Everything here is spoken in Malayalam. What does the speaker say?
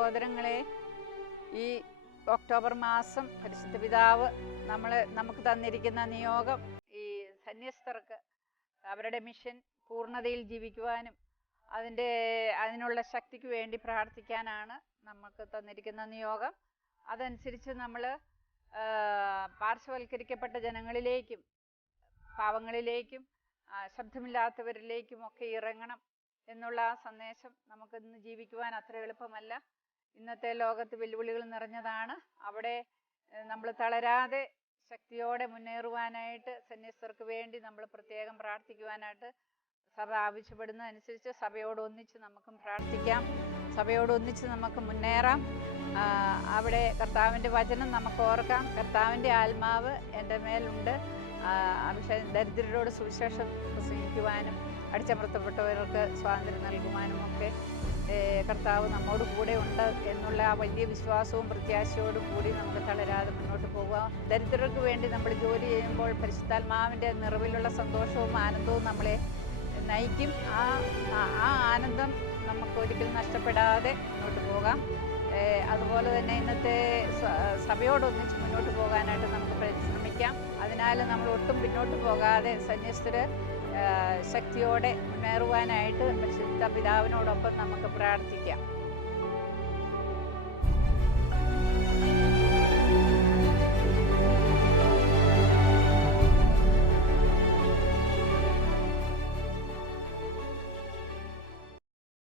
സഹോദരങ്ങളെ, ഈ ഒക്ടോബർ മാസം പരിശുദ്ധ പിതാവ് നമുക്ക് തന്നിരിക്കുന്ന നിയോഗം ഈ സന്യസ്തർക്ക് അവരുടെ മിഷൻ പൂർണ്ണതയിൽ ജീവിക്കുവാനും അതിനുള്ള ശക്തിക്ക് വേണ്ടി പ്രാർത്ഥിക്കാനാണ് നമുക്ക് തന്നിരിക്കുന്ന നിയോഗം. അതനുസരിച്ച് നമ്മൾ പാർശ്വവൽക്കരിക്കപ്പെട്ട ജനങ്ങളിലേക്കും പാവങ്ങളിലേക്കും ശബ്ദമില്ലാത്തവരിലേക്കും ഒക്കെ ഇറങ്ങണം എന്നുള്ള ആ സന്ദേശം നമുക്കിന്ന് ജീവിക്കുവാൻ അത്ര എളുപ്പമല്ല. ഇന്നത്തെ ലോകത്ത് വെല്ലുവിളികൾ നിറഞ്ഞതാണ്. അവിടെ നമ്മൾ തളരാതെ ശക്തിയോടെ മുന്നേറുവാനായിട്ട് സന്യസ്തർക്ക് വേണ്ടി നമ്മൾ പ്രത്യേകം പ്രാർത്ഥിക്കുവാനായിട്ട് സഭ ആവശ്യപ്പെടുന്നതനുസരിച്ച് സഭയോട് ഒന്നിച്ച് നമുക്കും പ്രാർത്ഥിക്കാം, സഭയോട് ഒന്നിച്ച് നമുക്ക് മുന്നേറാം. അവിടെ കർത്താവിൻ്റെ വചനം നമുക്ക് ഓർക്കാം. കർത്താവിൻ്റെ ആത്മാവ് എൻ്റെ മേലുണ്ട്, ദരിദ്രരോട് സുവിശേഷം പ്രസംഗിക്കുവാനും അടിച്ചമർത്തപ്പെട്ടവർക്ക് സ്വാതന്ത്ര്യം നൽകുവാനും ഒക്കെ കർത്താവ് നമ്മോട് കൂടെ ഉണ്ട് എന്നുള്ള ആ വലിയ വിശ്വാസവും പ്രത്യാശയോടും കൂടി നമുക്ക് തളരാതെ മുന്നോട്ട് പോകാം. ദരിദ്രർക്ക് വേണ്ടി നമ്മൾ ജോലി ചെയ്യുമ്പോൾ പരിശുദ്ധാത്മാവിൻ്റെ നിറവിലുള്ള സന്തോഷവും ആനന്ദവും നമ്മളെ നയിക്കും. ആ ആനന്ദം നമുക്ക് ഒരിക്കലും നഷ്ടപ്പെടാതെ മുന്നോട്ട് പോകാം. അതുപോലെ തന്നെ ഇന്നത്തെ സഭയോടൊന്നിച്ച് മുന്നോട്ട് പോകാനായിട്ട് നമുക്ക് പരിശ്രമിക്കാം. അതിനാൽ നമ്മൾ ഒട്ടും പിന്നോട്ട് പോകാതെ സന്യസ്തര് ശക്തിയോടെ മുന്നേറുവാനായിട്ട് പരിശുദ്ധ പിതാവിനോടൊപ്പം നമുക്ക് പ്രാർത്ഥിക്കാം.